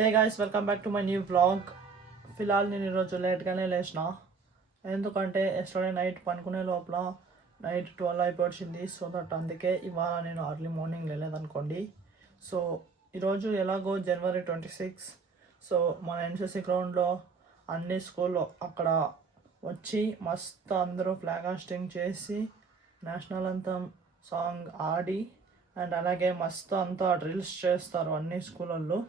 A guys welcome back to my new vlog. ఫిలాల్ నేను ఈరోజు లేట్గానే లేచిన, ఎందుకంటే ఎస్టర్డే నైట్ పనుకునే లోపల నైట్ 12 అయిపోయింది. సో దట్ అందుకే ఇవాళ నేను అర్లీ మార్నింగ్ లేదనుకోండి. సో ఈరోజు ఎలాగో January 26. సో మన ఎన్సీసీ గ్రౌండ్లో అన్ని స్కూల్లో అక్కడ వచ్చి మస్తు అందరూ ఫ్లాగ్ హాస్టింగ్ చేసి నేషనల్ అంతమ్ సాంగ్ ఆడి అండ్ అలాగే మస్తు అంతా డ్రిల్స్ చేస్తారు అన్ని స్కూళ్ళల్లో.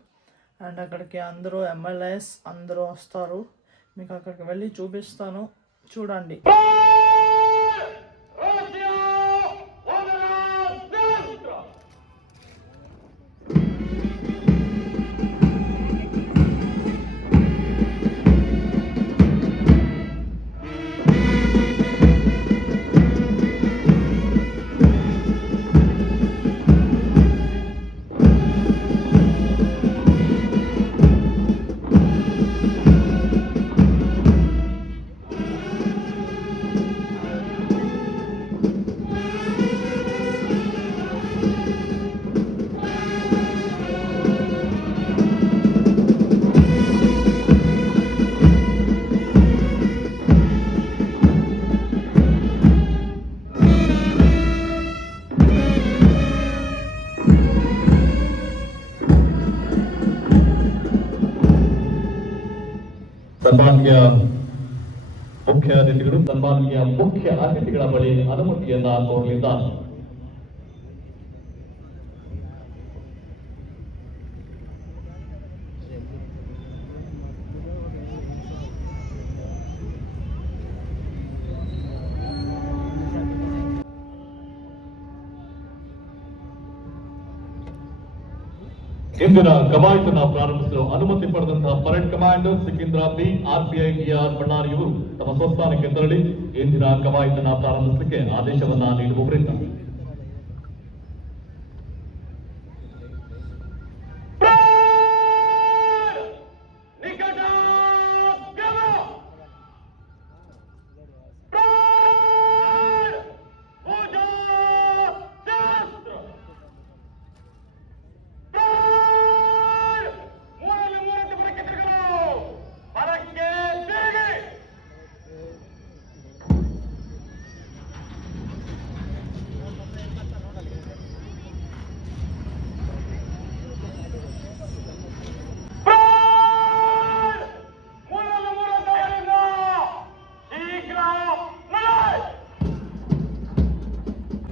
అండ్ అక్కడికి అందరూ ఎమ్మెల్యేస్ అందరూ వస్తారు. మీకు అక్కడికి వెళ్ళి చూపిస్తాను, చూడండి. ಸನ್ಮಾನ್ಯ ಮುಖ್ಯ ಅತಿಥಿಗಳು ಸನ್ಮಾನ್ಯ ಮುಖ್ಯ ಅತಿಥಿಗಳ ಬಳಿ ಅನುಮತಿಯನ್ನ ಕೋರಲಿದ್ದಾರೆ. ಇಂದಿನ ಕವಾಯತನ್ನು ಪ್ರಾರಂಭಿಸಲು ಅನುಮತಿ ಪಡೆದಂತಹ parade commander Sikindra B RPI DR ಬಳ್ಳಾರಿಯವರು ತಮ್ಮ ಸ್ವಸ್ಥಾನಕ್ಕೆ ತೆರಳಿ ಇಂದಿನ ಕವಾಯತನ್ನು ಪ್ರಾರಂಭಿಸಲಿಕ್ಕೆ ಆದೇಶವನ್ನ ನೀಡುವವರಿದ್ದಾರೆ.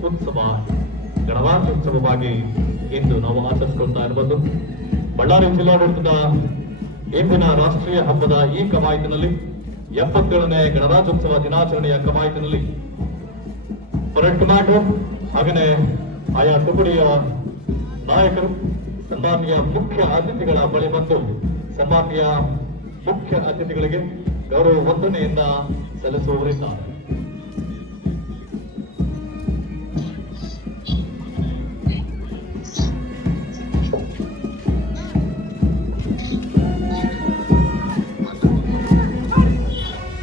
ಉತ್ಸವ ಗಣರಾಜ್ಯೋತ್ಸವವಾಗಿ ಇಂದು ನಾವು ಆಚರಿಸಿಕೊಳ್ತಾ ಇರಬಹುದು. ಬಳ್ಳಾರಿ ಜಿಲ್ಲಾಡಳಿತದ ಇಂದಿನ ರಾಷ್ಟ್ರೀಯ ಹಬ್ಬದ ಈ ಕವಾಯತಿನಲ್ಲಿ 77ನೇ ಗಣರಾಜ್ಯೋತ್ಸವ ದಿನಾಚರಣೆಯ ಕವಾಯತಿನಲ್ಲಿ ಪರೇಡ್ ಕಮಾಂಡರ್ ಹಾಗೆಯೇ ಆಯಾ ಟುಕಡಿಯ ನಾಯಕರು ಸನ್ಮಾನ್ಯ ಮುಖ್ಯ ಅತಿಥಿಗಳ ಬಳಿ ಬಂದು ಸನ್ಮಾನ್ಯ ಮುಖ್ಯ ಅತಿಥಿಗಳಿಗೆ ಗೌರವ ವಂದನೆಯನ್ನ ಸಲ್ಲಿಸುವವರಿದ್ದಾರೆ.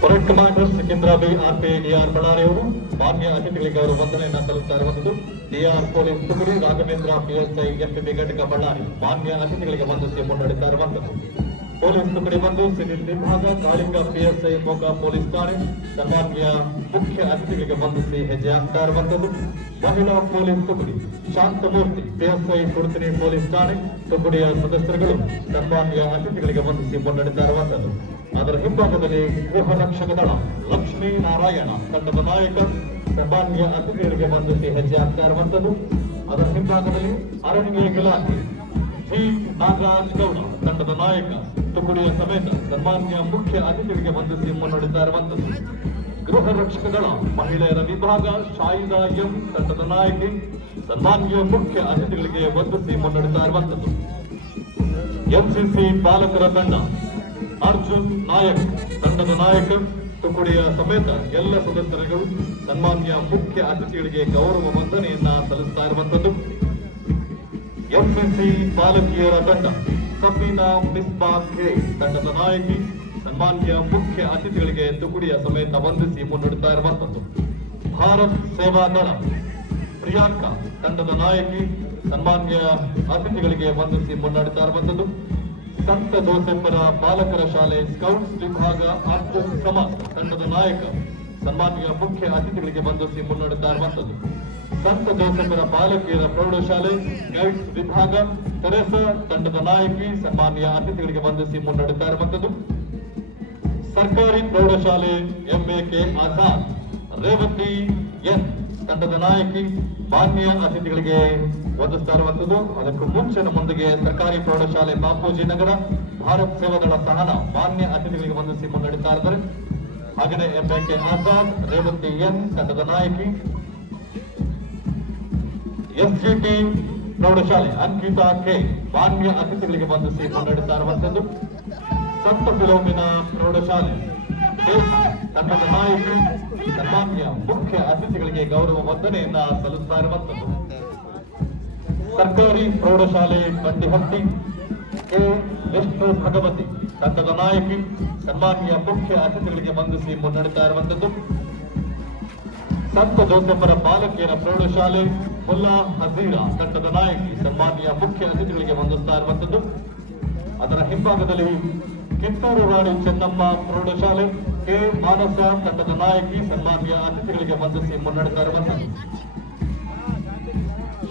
Parade commander Sikindra B RPI DR Ballari ಅವರು ಮಾನ್ಯ ಅತಿಥಿಗಳಿಗೆ ಅವರು ವಂದನೆಯನ್ನ ಸಲ್ಲಿಸ್ತಾ ಇರುವಂತದ್ದು. ಡಿಆರ್ ಪೊಲೀಸ್ ತುಕಡಿ ರಾಘವೇಂದ್ರ ಪಿಎಸ್ಐ ಎಂಪಿಬಿ ಘಟಕ ಬಳ್ಳಾರಿ ಮಾನ್ಯ ಅತಿಥಿಗಳಿಗೆ ವಂದಿಸಿ ಮುನ್ನಡೆಸ್ತಾ ಇರುವಂತದ್ದು. ಪೊಲೀಸ್ ತುಕಡಿ ಬಂದು ಸಿವಿಲ್ ವಿಭಾಗ ಕಾಳಿಂಗ ಪಿಎಸ್ಐ ಮೊಗ್ಗ ಪೊಲೀಸ್ ಠಾಣೆ ಸನ್ಮಾನ್ಯ ಮುಖ್ಯ ಅತಿಥಿಗಳಿಗೆ ವಂದಿಸಿ ಹೆಜ್ಜೆ ಹಾಕ್ತಾ ಇರುವಂತದ್ದು. ಮಹಿಳಾ ಪೊಲೀಸ್ ತುಕಡಿ ಶಾಂತಮೂರ್ತಿ ಪಿಎಸ್ಐ ಕುಡ್ತಿನಿ ಪೊಲೀಸ್ ಠಾಣೆ ತುಕಡಿಯ ಸದಸ್ಯರುಗಳು ಸನ್ಮಾನ್ಯ ಅತಿಥಿಗಳಿಗೆ ವಂದಿಸಿ ಮುನ್ನಡೆಸ್ತಾ ಇರುವಂತದ್ದು. ಅದರ ಹಿಂಭಾಗದಲ್ಲಿ ಗೃಹ ರಕ್ಷಕ ದಳ ಲಕ್ಷ್ಮೀ ನಾರಾಯಣ ತಂಡದ ನಾಯಕ ಸನ್ಮಾನ್ಯ ಅತಿಥಿಗಳಿಗೆ ವಂದಿಸಿ ಹೆಜ್ಜೆ ಹಾಕ್ತಾ ಇರುವಂತದ್ದು. ಅದರ ಹಿಂಭಾಗದಲ್ಲಿ ಅರಣ್ಯ ಇಲಾಖೆ ಜಿ ನಾಗರಾಜ್ ಗೌಡ ತಂಡದ ನಾಯಕ ತುಕಡಿಯ ಸಮೇತ ಸನ್ಮಾನ್ಯ ಮುಖ್ಯ ಅತಿಥಿಗಳಿಗೆ ವಂದಿಸಿ ಮುನ್ನಡೆಸ್ತಾ ಇರುವಂತದ್ದು. ಗೃಹ ರಕ್ಷಕ ದಳ ಮಹಿಳೆಯರ ವಿಭಾಗ ಶಾಯಿದಾ ಎಂ ತಂಡದ ನಾಯಕಿ ಸನ್ಮಾನ್ಯ ಮುಖ್ಯ ಅತಿಥಿಗಳಿಗೆ ವಂದಿಸಿ ಮುನ್ನಡೆಸ್ತಾ ಇರುವಂತದ್ದು. ಎನ್ಸಿಸಿ ಬಾಲಕರ ತಂಡ ಅರ್ಜುನ್ ನಾಯಕ್ ತಂಡದ ನಾಯಕ ತುಕಡಿಯ ಸಮೇತ ಎಲ್ಲ ಸದಸ್ಯರುಗಳು ಸನ್ಮಾನ್ಯ ಮುಖ್ಯ ಅತಿಥಿಗಳಿಗೆ ಗೌರವ ವಂದನೆಯನ್ನ ಸಲ್ಲಿಸ್ತಾ ಇರುವಂತದ್ದು. ಎಂಸಿಸಿ ಬಾಲಕಿಯರ ತಂಡ ಸಫೀನಾ ಮಿಸ್ಬಾ ಕೆ ತಂಡದ ನಾಯಕಿ ಸನ್ಮಾನ್ಯ ಮುಖ್ಯ ಅತಿಥಿಗಳಿಗೆ ತುಕಡಿಯ ಸಮೇತ ವಂದಿಸಿ ಮುನ್ನಡೆಸ್ತಾ ಇರುವಂತದ್ದು. ಭಾರತ್ ಸೇವಾ ದಳ ಪ್ರಿಯಾಂಕಾ ತಂಡದ ನಾಯಕಿ ಸನ್ಮಾನ್ಯ ಅತಿಥಿಗಳಿಗೆ ವಂದಿಸಿ ಮುನ್ನಡೆಸ್ತಾ ಇರುವಂತದ್ದು. ಸಂತ ಜೋಸೆಫರ ಬಾಲಕರ ಶಾಲೆ ಸ್ಕೌಟ್ಸ್ ವಿಭಾಗ ಆರ್ಟಿಸ್ಟ್ ಸಮಾಜ ತಂಡದ ನಾಯಕ ಸನ್ಮಾನ್ಯ ಮುಖ್ಯ ಅತಿಥಿಗಳಿಗೆ ವಂದಿಸಿ ಮುನ್ನಡೆತಾ ಇರುವಂತದ್ದು. ಸಂತ ಜೋಸೆಫರ ಬಾಲಕಿಯರ ಪ್ರೌಢಶಾಲೆ ಗೈಡ್ಸ್ ವಿಭಾಗ ತೆರೆಸ ತಂಡದ ನಾಯಕಿ ಸನ್ಮಾನ್ಯ ಅತಿಥಿಗಳಿಗೆ ವಂದಿಸಿ ಮುನ್ನಡೆತಾ ಇರುವಂತದ್ದು. ಸರ್ಕಾರಿ ಪ್ರೌಢಶಾಲೆ ಎಂಎಕೆ ಆಜಾದ್ ರೇವತಿ ಎನ್ ತಂಡದ ನಾಯಕಿ ಮಾನ್ಯ ಅತಿಥಿಗಳಿಗೆ ವಂದಿಸ್ತಾ ಇರುವಂತದ್ದು. ಅದಕ್ಕೂ ಮುಂದಿಗೆ ಸರ್ಕಾರಿ ಪ್ರೌಢಶಾಲೆ ಬಾಪೂಜಿ ನಗರ ಭಾರತ್ ಸೇವಾದಳ ಸಹನ ಮಾನ್ಯ ಅತಿಥಿಗಳಿಗೆ ವಂದಿಸಿ ಮುನ್ನಡೆತಾ ಇದ್ದಾರೆ. ಹಾಗೆಯೇ ಎಂಎಕೆ ಆಜಾದ್ ರೇವತಿ ಎನ್ ತಂಡದ ನಾಯಕಿ ಎಸ್ಜಿಟಿ ಪ್ರೌಢಶಾಲೆ ಅಂಕಿತಾ ಕೆ ಮಾನ್ಯ ಅತಿಥಿಗಳಿಗೆ ವಂದಿಸಿ ಮುನ್ನಡೆತಾ ಇರುವಂತದ್ದು. ಸಂತ ಫಿಲೋಮಿನಾ ಪ್ರೌಢಶಾಲೆ ತಂಡದ ನಾಯಕಿ ಸನ್ಮಾನ್ಯ ಮುಖ್ಯ ಅತಿಥಿಗಳಿಗೆ ಗೌರವ ವಂದನೆಯನ್ನ ಸಲ್ಲಿಸ್ತಾ ಇರುವಂತದ್ದು. ಸರ್ಕಾರಿ ಪ್ರೌಢಶಾಲೆ ಬಂಡಿಹಟ್ಟಿ ಕೆ ವಿಷ್ಣು ಭಗವತಿ ತಂಡದ ನಾಯಕಿ ಸನ್ಮಾನ್ಯ ಮುಖ್ಯ ಅತಿಥಿಗಳಿಗೆ ವಂದಿಸಿ ಮುನ್ನಡೆತಾ ಇರುವಂತದ್ದು. ಸಂತ ಜೋಸೆಫರ ಬಾಲಕಿಯರ ಪ್ರೌಢಶಾಲೆ ಮುಲ್ಲಾ ಹಜೀರಾ ತಂಡದ ನಾಯಕಿ ಸನ್ಮಾನ್ಯ ಮುಖ್ಯ ಅತಿಥಿಗಳಿಗೆ ವಂದಿಸ್ತಾ ಇರುವಂತದ್ದು. ಅದರ ಹಿಂಭಾಗದಲ್ಲಿ ಕಿತ್ತೂರು ರಾಣಿ ಚೆನ್ನಮ್ಮ ಪ್ರೌಢಶಾಲೆ ಕೆ ಮಾನಸ ತಂಡದ ನಾಯಕಿ ಸನ್ಮಾನ್ಯ ಅತಿಥಿಗಳಿಗೆ ವಂದಿಸಿ ಮುನ್ನಡೆತಾ ಇರುವಂತದ್ದು.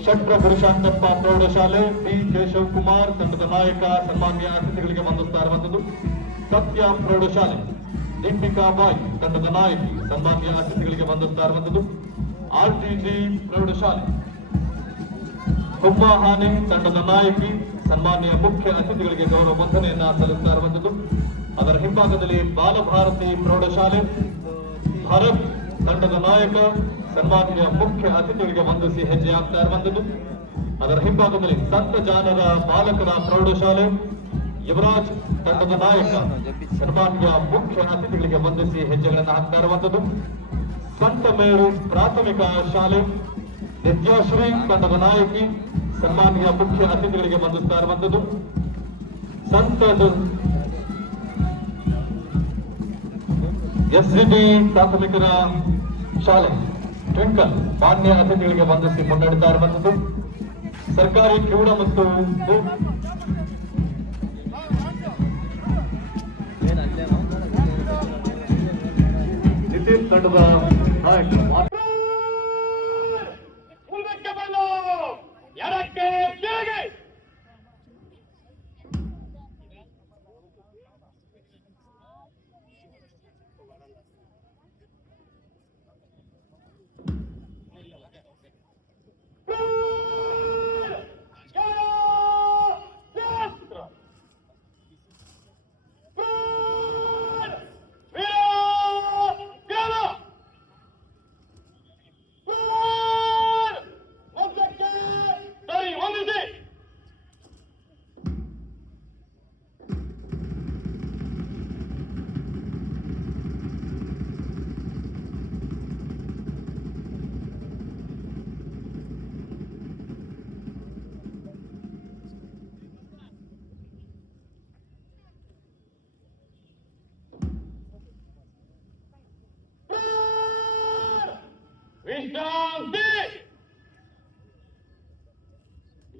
ಶಟ್ರ ಗುರುಶಾಂತಪ್ಪ ಪ್ರೌಢಶಾಲೆ ಬಿ ಕೇಶವ್ ಕುಮಾರ್ ತಂಡದ ನಾಯಕ ಸನ್ಮಾನ್ಯ ಅತಿಥಿಗಳಿಗೆ ವಂದಿಸ್ತಾ ಇರುವಂತದ್ದು. ಸತ್ಯ ಪ್ರೌಢಶಾಲೆ ದೀಪಿಕಾ ಬಾಯ್ ತಂಡದ ನಾಯಕಿ ಸನ್ಮಾನ್ಯ ಅತಿಥಿಗಳಿಗೆ ವಂದಿಸ್ತಾ ಇರುವಂತದ್ದು. ಆರ್ಟಿಜಿ ಪ್ರೌಢಶಾಲೆ ಹುಮ್ಮಹಾನಿ ತಂಡದ ನಾಯಕಿ ಸನ್ಮಾನ್ಯ ಮುಖ್ಯ ಅತಿಥಿಗಳಿಗೆ ಗೌರವ ವಂದನೆಯನ್ನ ಸಲ್ಲಿಸ್ತಾ ಇರುವಂತದ್ದು. ಅದರ ಹಿಂಭಾಗದಲ್ಲಿ ಬಾಲಭಾರತಿ ಪ್ರೌಢಶಾಲೆ ಭಾರತ್ ತಂಡದ ನಾಯಕ ಸನ್ಮಾನ್ಯ ಮುಖ್ಯ ಅತಿಥಿಗಳಿಗೆ ವಂದಿಸಿ ಹೆಜ್ಜೆ ಆಗ್ತಾ ಇರುವಂತದ್ದು. ಅದರ ಹಿಂಭಾಗದಲ್ಲಿ ಸಂತ ಜಾನರ ಬಾಲಕರ ಪ್ರೌಢಶಾಲೆ ಯುವರಾಜ್ ತಂಡದ ನಾಯಕ ಸನ್ಮಾನ್ಯ ಮುಖ್ಯ ಅತಿಥಿಗಳಿಗೆ ವಂದಿಸಿ ಹೆಜ್ಜೆಗಳನ್ನು ಹಾಕ್ತಾ ಇರುವಂತದ್ದು. ಸಂತ ಮೇರು ಪ್ರಾಥಮಿಕ ಶಾಲೆ ನಿತ್ಯಾಶ್ರೀ ತಂಡದ ನಾಯಕಿ ಸನ್ಮಾನ್ಯ ಮುಖ್ಯ ಅತಿಥಿಗಳಿಗೆ ವಂದಿಸ್ತಾ ಇರುವಂತದ್ದು. ಸಂತ ಎಸ್ಡಿಟಿ ಪ್ರಾಥಮಿಕರ ಶಾಲೆ ಟ್ವಿಂಕಲ್ ಮಾನ್ಯ ಅತಿಥಿಗಳಿಗೆ ವಂದಿಸಿ ಮುನ್ನಡೆತಾ ಇರುವಂತದ್ದು. ಸರ್ಕಾರಿ ಕ್ರೀಡ ಮತ್ತು ನಿತಿನ್ ತಂಡದ ನಾಯಕ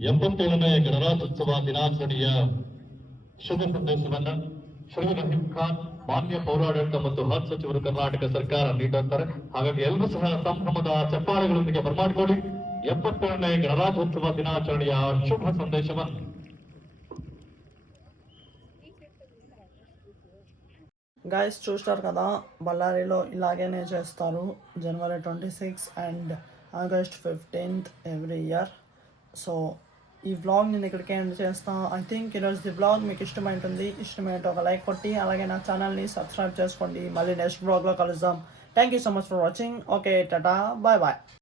ಎಂಬತ್ತೇಳನೇ ಗಣರಾಜ್ಯೋತ್ಸವ ದಿನಾಚರಣೆಯ ಶುಭ ಸಂದೇಶವನ್ನ ಶ್ರೀ ರಹೀಂ ಖಾನ್ ಮಾನ್ಯ ಪೌರಾಡಳಿತ ಮತ್ತು ಹಜ್ ಸಚಿವರು ಕರ್ನಾಟಕ ಸರ್ಕಾರ ನೀಡುತ್ತಾರೆ. ಹಾಗಾಗಿ ಎಲ್ಲರೂ ಸಹ ಸಂಭ್ರಮದ ಚಪ್ಪಾಳೆಗಳೊಂದಿಗೆ ಬರಮಾಡಿಕೊಳ್ಳಿ 77ನೇ ಗಣರಾಜ್ಯೋತ್ಸವ ದಿನಾಚರಣೆಯ ಶುಭ సందేశವನ್ನು. గైస్ చూస్తారు కదా, బళ్ళారిలో ఇలాగేనే చేస్తారు జనవరి 26 and August 15th every year. So ఈ వ్లాగ్ నేను ఇక్కడికే ఎండ్ చేస్తాను. ఐ థింక్ ఈరోజు వ్లాగ్ మీకు ఇష్టమైంటుంది. ఇష్టమైతే ఒక లైక్ కొట్టి అలాగే నా ఛానల్ని సబ్స్క్రైబ్ చేసుకోండి. మళ్ళీ నెక్స్ట్ వ్లాగ్లో కలుద్దాం. Thank you so much for watching. Okay, tata, bye bye.